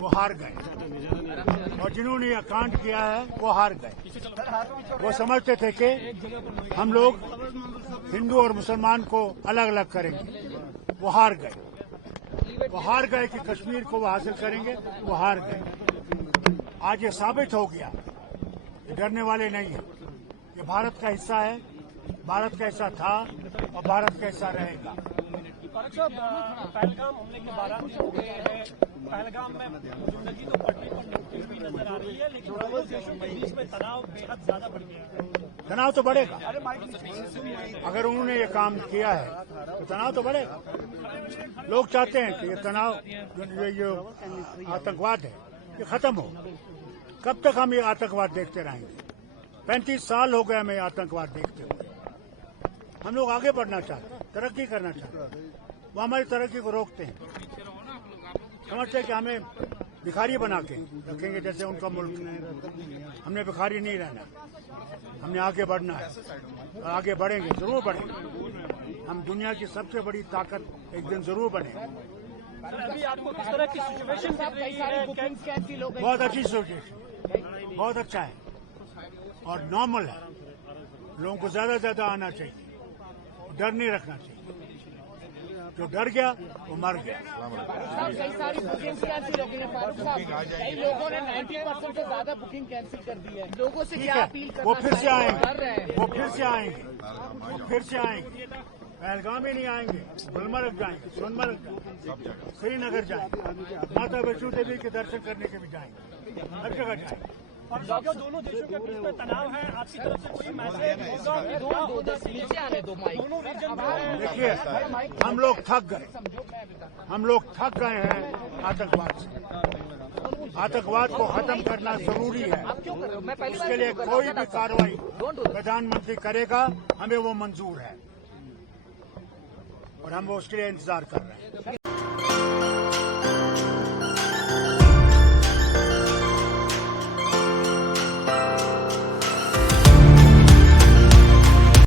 वो हार गए, और जिन्होंने यह कांड किया है वो हार गए। वो समझते थे कि हम लोग हिंदू और मुसलमान को अलग अलग करेंगे, वो हार गए। वो हार गए कि कश्मीर को वो हासिल करेंगे, वो हार गए। आज ये साबित हो गया, ये डरने वाले नहीं है। ये भारत का हिस्सा है, भारत का हिस्सा था और भारत का हिस्सा रहेगा। पहलगाम हमले के 12 दिन हो गए हैं। पहलगाम में जिंदगी तो पटरी पर लौटती हुई नजर आ रही है, लेकिन दोनों देशों के बीच में तनाव बेहद ज्यादा बढ़ गया है। तनाव तो बढ़ेगा, अगर उन्होंने ये काम किया है तो तनाव तो बढ़ेगा। लोग चाहते हैं कि ये तनाव, जो आतंकवाद है, ये खत्म हो। कब तक हम ये आतंकवाद देखते रहेंगे? 35 साल हो गए हमें आतंकवाद देखते हुए। हम लोग आगे बढ़ना चाहते हैं, तरक्की करना चाहते हैं, वो हमारी तरक्की को रोकते हैं। समझते हैं कि हमें भिखारी बना के रखेंगे जैसे उनका मुल्क। हमने भिखारी नहीं रहना, हमने आगे बढ़ना है और आगे बढ़ेंगे, जरूर बढ़ेंगे। हम दुनिया की सबसे बड़ी ताकत एक दिन जरूर बनेंगे। अभी आपको किस तरह की सिचुएशन दिख रही है? बहुत अच्छी सिचुएशन, बहुत अच्छा है और नॉर्मल है। लोगों को ज्यादा से ज्यादा आना चाहिए, डर नहीं रखना चाहिए। जो डर गया वो मर गया। कई सारी बुकिंग कैंसिल हो गई है फारूक साहब, कई लोगों ने 90% से ज्यादा बुकिंग कैंसिल कर दी है। लोगों से क्या अपील करना? वो फिर से आएंगे, वो वो फिर से आएंगे, वो फिर से आएंगे। पहलगाम ही नहीं आएंगे, गुलमर्ग जाएंगे, सोनमर्ग जाएंगे, श्रीनगर जाएंगे, माता वैष्णो देवी के दर्शन करने के भी जाएंगे, हर जगह जाएंगे। और जो दोनों देशों के बीच में तनाव है, आपकी तरफ से कोई मैसेज होगा? दोनों रीजन में देखिए, हम लोग थक गए, हम लोग थक गए हैं आतंकवाद से। आतंकवाद को खत्म करना जरूरी है। उसके लिए कोई भी कार्रवाई प्रधानमंत्री करेगा, हमें वो मंजूर है और हम वो उसके लिए इंतजार कर रहे हैं।